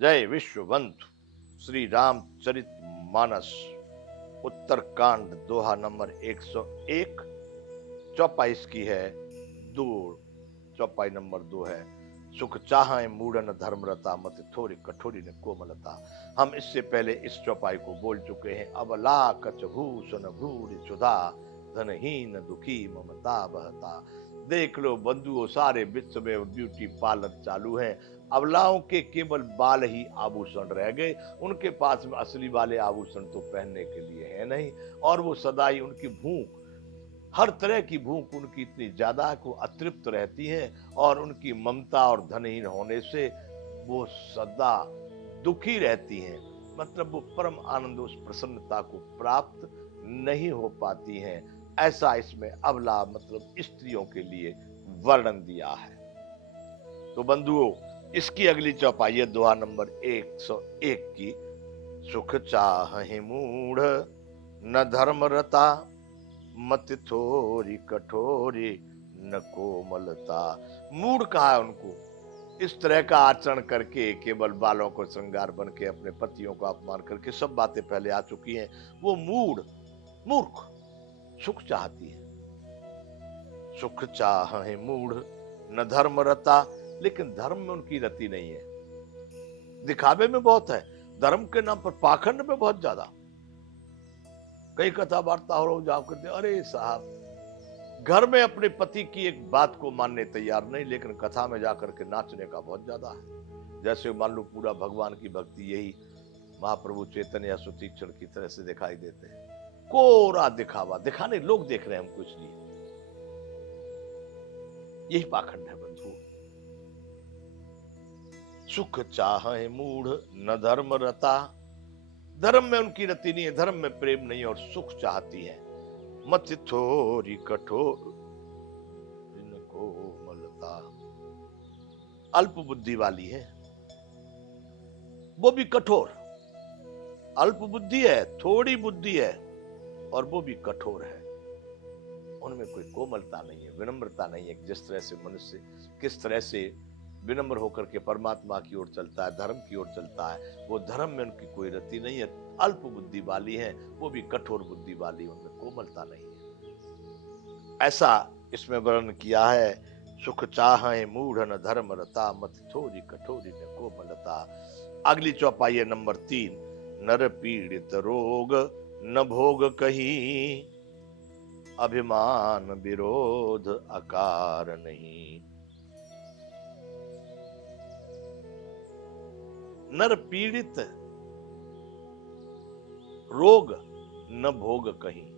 जय विश्वबंधु श्री रामचरित मानस उत्तरकांड दोहा नंबर 101। चौपाई इसकी है दो। चौपाई नंबर 2 है, सुख चाहे मूढ़न धर्मरता मत थोड़ी कठोरी ने कोमलता। हम इससे पहले इस चौपाई को बोल चुके हैं। अबला कच भूषण भूरि सुधा धनहीन दुखी ममता बहता। देख लो बंधुओं, सारे विश्व में ब्यूटी पार्लर चालू है। अबलाओं के केवल बाल ही आभूषण रह गए। उनके पास में असली वाले आभूषण तो पहनने के लिए है नहीं, और वो सदा ही उनकी भूख, हर तरह की भूख उनकी इतनी ज्यादा को अतृप्त रहती है, और उनकी ममता और धनहीन होने से वो सदा दुखी रहती हैं। मतलब वो परम आनंद, उस प्रसन्नता को प्राप्त नहीं हो पाती हैं। ऐसा इसमें अबला मतलब स्त्रियों के लिए वर्णन दिया है। तो बंधुओं, इसकी अगली चौपाई है दोहा नंबर 101 की। सुख चाहे मूढ़ न धर्म रता मत थोरी कठोरी न कोमलता। मूढ़ कहा है उनको, इस तरह का आचरण करके, केवल बालों को श्रृंगार बन के, अपने पतियों का अपमान करके, सब बातें पहले आ चुकी हैं। वो मूढ़, मूर्ख सुख चाहती है। सुख चाहे मूढ़ न धर्म रता, लेकिन धर्म में उनकी रति नहीं है। दिखावे में बहुत है, धर्म के नाम पर पाखंड में बहुत ज्यादा। कई कथा वार्ता हो जाओ करते, अरे साहब घर में अपने पति की एक बात को मानने तैयार नहीं, लेकिन कथा में जाकर के नाचने का बहुत ज्यादा है। जैसे मान लो पूरा भगवान की भक्ति यही महाप्रभु चैतन्य या सुतीक्षण की तरह से दिखाई देते हैं। कोरा दिखावा, दिखाने लोग देख रहे हैं हमको, इसलिए यही पाखंड है बंधु। सुख चाहे मूढ़ न धर्म रता, धर्म में उनकी रति नहीं है, धर्म में प्रेम नहीं, और सुख चाहती है। मत थोरी कठोर कोमलता, अल्प बुद्धि वाली है, वो भी कठोर। अल्प बुद्धि है, थोड़ी बुद्धि है, और वो भी कठोर है। उनमें कोई कोमलता नहीं है, विनम्रता नहीं है। जिस तरह से मनुष्य किस तरह से विनम्र होकर के परमात्मा की ओर चलता है, धर्म की ओर चलता है, वो धर्म में उनकी कोई रति नहीं है। अल्प बुद्धि वाली है, वो भी कठोर बुद्धि वाली, उनमें कोमलता नहीं है। ऐसा इसमें वर्णन किया है। सुख चाहे मूढ़ न धर्म रता मत थोड़ी कठोरी न कोमलता। अगली चौपाई है नंबर 3। नर पीड़ित रोग न भोग कहीं अभिमान विरोध आकार नहीं। नर पीड़ित रोग न भोग कहीं।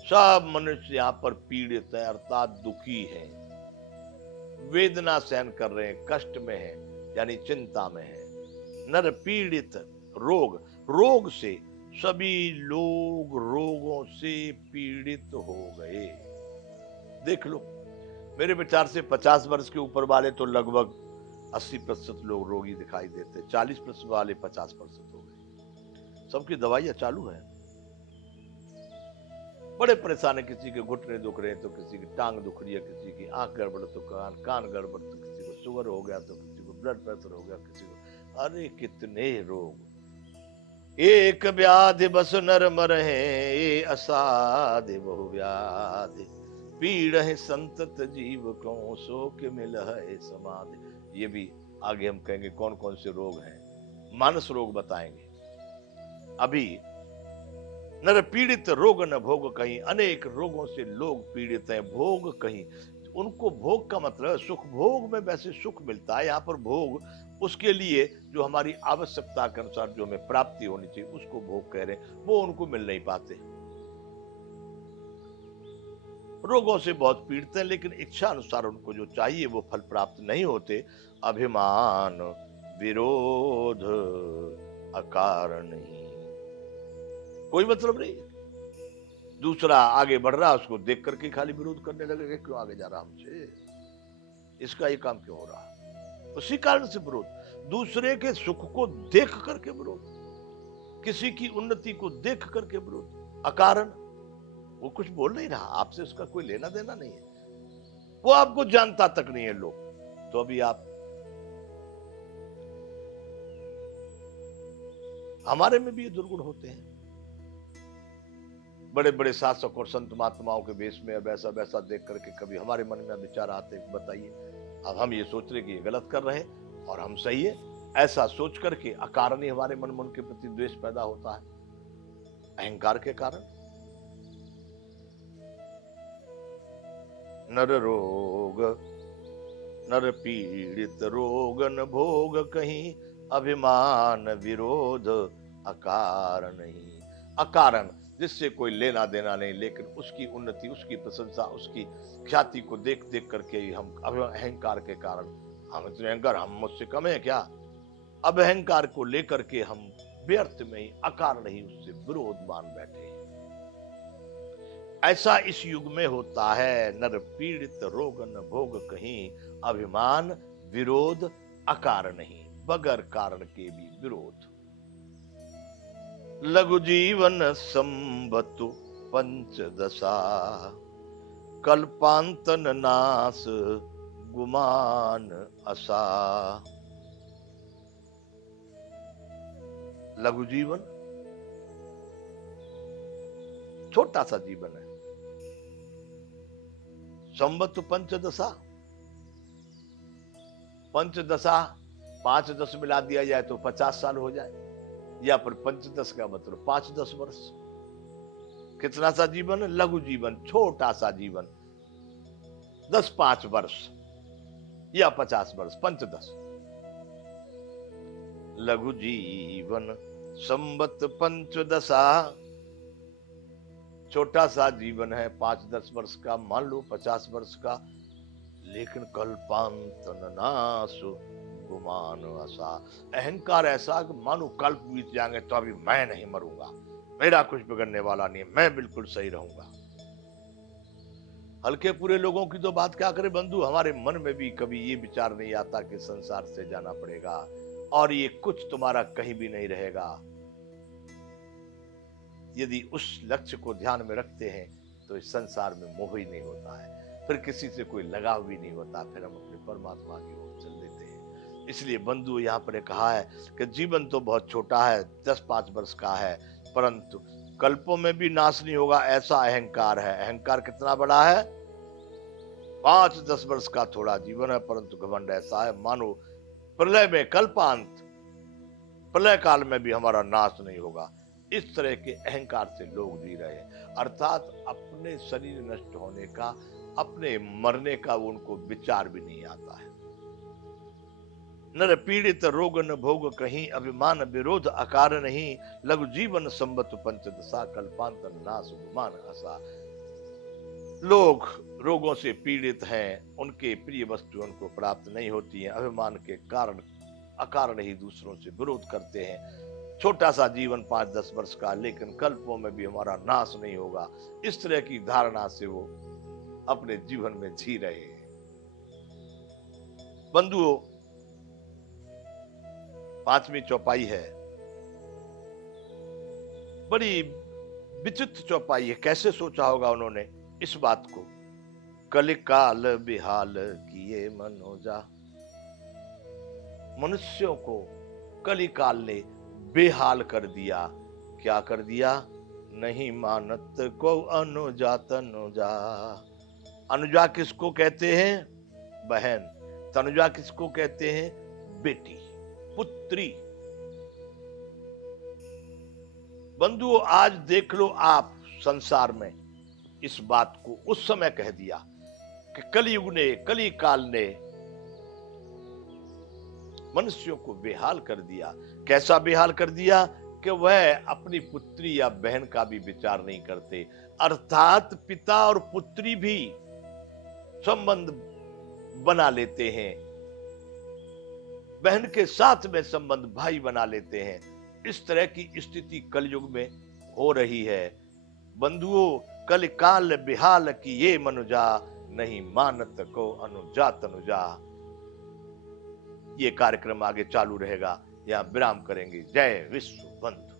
सब मनुष्य यहाँ पर पीड़ित है, अर्थात दुखी है, वेदना सहन कर रहे हैं, कष्ट में है, यानी चिंता में है। नर पीड़ित रोग, रोग से सभी लोग रोगों से पीड़ित हो गए। देख लो, मेरे विचार से 50 वर्ष के ऊपर वाले तो लगभग 80% लोग रोगी दिखाई देते, 40% वाले 50% हो गए। सबकी दवाइयां चालू है, बड़े परेशान है। किसी के घुटने दुख रहे हैं तो किसी की टांग दुख रही है, किसी की आंख गड़बड़ तो कान गड़बड़, तो किसी को शुगर हो गया, तो किसी को ब्लड प्रेशर हो गया, किसी को, अरे कितने रोग। एक व्याधि बस नर मरहे, ये असाध्य बहु व्याधि। पीड़ है संतत जीव को, सो के मिल है समाधि। ये भी आगे हम कहेंगे कौन कौन से रोग हैं, मानस रोग बताएंगे। अभी नर पीड़ित रोग न भोग कहीं, अनेक रोगों से लोग पीड़ित हैं। भोग कहीं, उनको भोग का मतलब सुख, भोग में वैसे सुख मिलता है, यहाँ पर भोग उसके लिए जो हमारी आवश्यकता के अनुसार जो हमें प्राप्ति होनी चाहिए उसको भोग कह रहे हैं, वो उनको मिल नहीं पाते। रोगों से बहुत पीड़ित हैं, लेकिन इच्छा अनुसार उनको जो चाहिए वो फल प्राप्त नहीं होते। अभिमान विरोध अकारण नहीं, कोई मतलब नहीं। दूसरा आगे बढ़ रहा, उसको देख करके खाली विरोध करने लगेगा, क्यों आगे जा रहा हमसे, इसका ये काम क्यों हो रहा, उसी कारण से विरोध। दूसरे के सुख को देख करके विरोध, किसी की उन्नति को देख करके विरोध अकारण। वो कुछ बोल नहीं रहा, आपसे उसका कोई लेना देना नहीं है, वो आपको जानता तक नहीं है लोग, तो अभी आप हमारे में भी ये दुर्गुण होते हैं। बड़े बड़े शासक और संत महात्माओं के वेश में अब ऐसा वैसा देख करके कभी हमारे मन में विचार आते, बताइए अब हम ये सोच रहे कि ये गलत कर रहे हैं और हम सही है, ऐसा सोच करके अकारण ही हमारे मन में उनके प्रति द्वेष पैदा होता है, अहंकार के कारण। नर रोग नर पीड़ित रोग न भोग कहीं, अभिमान विरोध अकारण नहीं। अकारण जिससे कोई लेना देना नहीं, लेकिन उसकी उन्नति, उसकी प्रशंसा, उसकी ख्याति को देख देख करके हम अहंकार के कारण, हम इतने अहंकार, हम मुझसे कम है क्या, अब अहंकार को लेकर के हम व्यर्थ में ही अकारण ही उससे विरोध मान बैठे हैं। ऐसा इस युग में होता है। नर पीड़ित रोग न भोग कहीं, अभिमान विरोध अकारण नहीं, बगैर कारण के भी विरोध। लघु जीवन संबतु पंचदशा, कल्पांतन नाश गुमान असा। लघु जीवन, छोटा सा जीवन है। संबत पंचदशा, पंचदशा 5-10 मिला दिया जाए तो 50 साल हो जाए, या फिर 5-10 का मतलब 5-10 वर्ष। कितना सा जीवन है? लघु जीवन, छोटा सा जीवन, 10-5 वर्ष या 50 वर्ष, 5-10। लघु जीवन संबत पंचदशा, छोटा सा जीवन है, 5-10 वर्ष का, मान लो 50 वर्ष का, लेकिन कल्पांतन नाश गुमान असा। अहंकार ऐसा कि मानो कल्प बीत जाएंगे तो अभी मैं नहीं मरूंगा, मेरा कुछ बिगड़ने वाला नहीं, मैं बिल्कुल सही रहूंगा। हल्के पूरे लोगों की तो बात क्या करें बंधु, हमारे मन में भी कभी ये विचार नहीं आता कि संसार से जाना पड़ेगा और ये कुछ तुम्हारा कहीं भी नहीं रहेगा। यदि उस लक्ष्य को ध्यान में रखते हैं तो इस संसार में मोह ही नहीं होता है, फिर किसी से कोई लगाव भी नहीं होता, फिर हम अपने परमात्मा की ओर चल देते हैं। इसलिए बंधु यहाँ पर कहा है कि जीवन तो बहुत छोटा है, 10-5 वर्ष का है, परंतु कल्पों में भी नाश नहीं होगा, ऐसा अहंकार है। अहंकार कितना बड़ा है? 5-10 वर्ष का थोड़ा जीवन है, परंतु घमंड ऐसा है मानो प्रलय में, कल्पांत प्रलय काल में भी हमारा नाश नहीं होगा। इस तरह के अहंकार से लोग जी रहे हैं, अर्थात अपने शरीर नष्ट होने का, अपने मरने का उनको विचार भी नहीं आता है। नर पीड़ित रोग न भोग कहीं, अभिमान विरोध अकार नहीं, लघु जीवन संबत पंचदशा, कल्पांतर नाश गुमान असा। लोग रोगों से पीड़ित हैं, उनके प्रिय वस्तु उनको प्राप्त नहीं होती हैं, अभिमान के कारण अकारण ही दूसरों से विरोध करते हैं। छोटा सा जीवन 5-10 वर्ष का, लेकिन कल्पों में भी हमारा नाश नहीं होगा, इस तरह की धारणा से वो अपने जीवन में जी रहे हैं। बंधुओं, 5वीं चौपाई है, बड़ी विचित्र चौपाई है। कैसे सोचा होगा उन्होंने इस बात को? कलिकाल बिहाल किए मनोजा, मनुष्यों को कलिकाल ने बेहाल कर दिया। क्या कर दिया? नहीं मानत को अनुजा तनुजा। अनुजा किसको कहते हैं? बहन। तनुजा किसको कहते हैं? बेटी, पुत्री। बंधुओं, आज देख लो आप संसार में इस बात को उस समय कह दिया कि कलयुग ने, कली काल ने मनुष्यों को बेहाल कर दिया। कैसा बेहाल कर दिया कि वह अपनी पुत्री या बहन का भी विचार नहीं करते, अर्थात पिता और पुत्री भी संबंध बना लेते हैं, बहन के साथ में संबंध भाई बना लेते हैं। इस तरह की स्थिति कलयुग में हो रही है। बंधुओं, कल काल बिहाल की ये मनुजा, नहीं मानत को अनुजा तनुजा। ये कार्यक्रम आगे चालू रहेगा, यहां विराम करेंगे। जय विश्व बंधु।